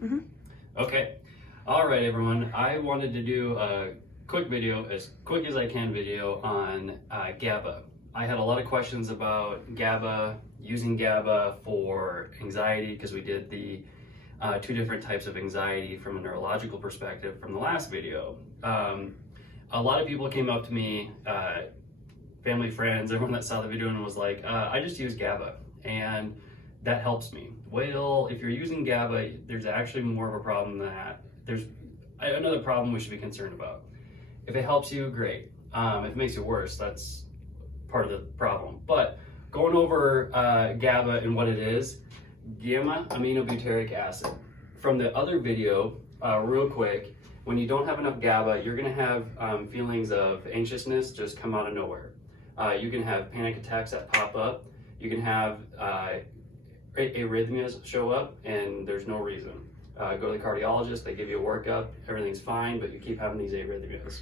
Mm-hmm. Okay. All right, everyone. I wanted to do a quick video, as quick as I can video on GABA. I had a lot of questions about GABA, using GABA for anxiety, because we did the two different types of anxiety from a neurological perspective from the last video. A lot of people came up to me, family, friends, everyone that saw the video and was like, I just use GABA and that helps me. Well, if you're using GABA, there's actually more of a problem than that. There's another problem we should be concerned about. If it helps you, great. If it makes you worse, that's part of the problem. But going over GABA and what it is, gamma-aminobutyric acid. From the other video, real quick, when you don't have enough GABA, you're gonna have feelings of anxiousness just come out of nowhere. You can have panic attacks that pop up. You can have arrhythmias show up and there's no reason. Go to the cardiologist, they give you a workup, everything's fine, but you keep having these arrhythmias.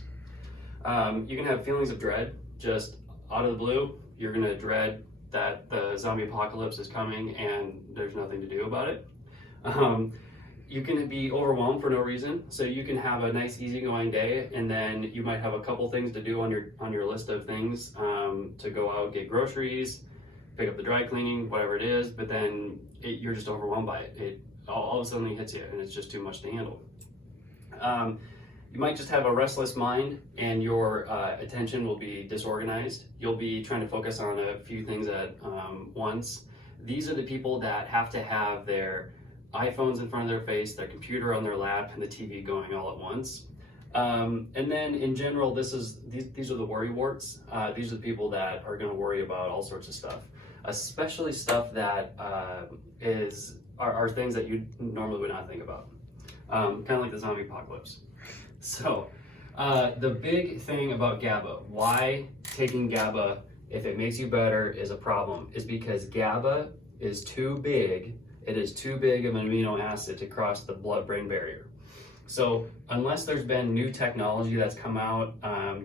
You can have feelings of dread, just out of the blue. You're gonna dread that the zombie apocalypse is coming and there's nothing to do about it. You can be overwhelmed for no reason. So you can have a nice easygoing day and then you might have a couple things to do on your list of things, to go out, get groceries, pick up the dry cleaning, whatever it is, but then you're just overwhelmed by it. It all of a sudden hits you and it's just too much to handle. You might just have a restless mind and your attention will be disorganized. You'll be trying to focus on a few things at once. These are the people that have to have their iPhones in front of their face, their computer on their lap, and the TV going all at once. And then in general, these are the worry warts. These are the people that are going to worry about all sorts of stuff, especially stuff that are things that you normally would not think about, kind of like the zombie apocalypse. So the big thing about GABA, why taking GABA, if it makes you better, is a problem, is because GABA is too big. It is too big of an amino acid to cross the blood-brain barrier. So unless there's been new technology that's come out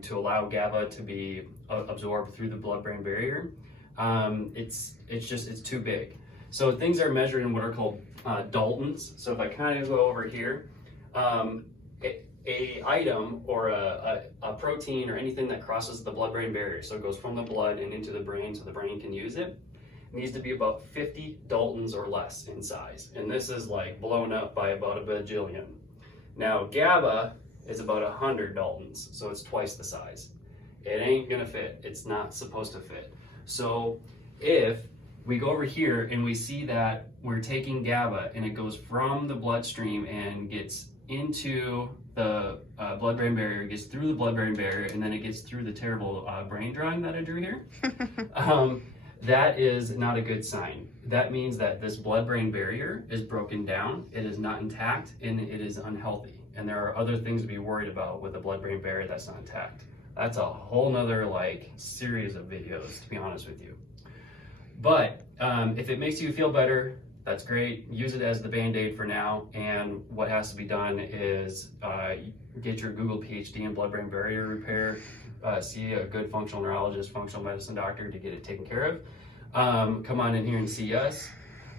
to allow GABA to be absorbed through the blood-brain barrier, it's too big. So things are measured in what are called Daltons. So if I kind of go over here, a item or a protein or anything that crosses the blood-brain barrier, so it goes from the blood and into the brain so the brain can use it, needs to be about 50 Daltons or less in size. And this is like blown up by about a bajillion. Now GABA is about 100 Daltons, so it's twice the size. It ain't gonna fit. It's not supposed to fit. So if we go over here and we see that we're taking GABA and it goes from the bloodstream and gets into the blood-brain barrier, gets through the blood-brain barrier, and then it gets through the terrible brain drawing that I drew here, that is not a good sign. That means that this blood-brain barrier is broken down, it is not intact, and it is unhealthy. And there are other things to be worried about with a blood-brain barrier that's not intact. That's a whole nother series of videos, to be honest with you. But if it makes you feel better, that's great. Use it as the Band-Aid for now. And what has to be done is get your Google PhD in blood-brain barrier repair, see a good functional neurologist, functional medicine doctor to get it taken care of. Come on in here and see us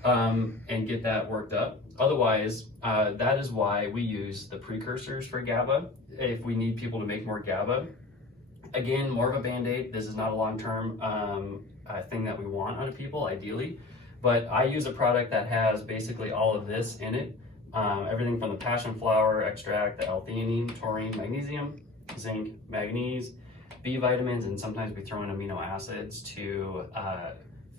and get that worked up. Otherwise, that is why we use the precursors for GABA if we need people to make more GABA. Again, more of a Band-Aid. This is not a long-term thing that we want out of people, ideally. But I use a product that has basically all of this in it. Everything from the passion flower extract, the L-theanine, taurine, magnesium, zinc, manganese, B vitamins, and sometimes we throw in amino acids to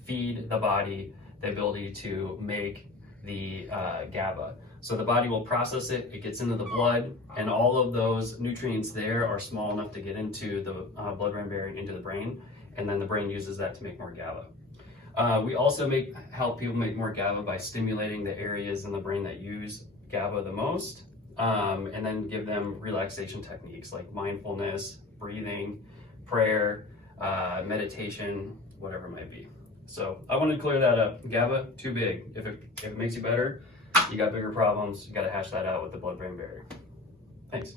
feed the body the ability to make the GABA. So the body will process it, it gets into the blood, and all of those nutrients there are small enough to get into the blood-brain barrier and into the brain, and then the brain uses that to make more GABA. We also help people make more GABA by stimulating the areas in the brain that use GABA the most, and then give them relaxation techniques like mindfulness, breathing, prayer, meditation, whatever it might be. So I wanted to clear that up. GABA, too big. If it makes you better, you got bigger problems, you got to hash that out with the blood-brain barrier. Thanks.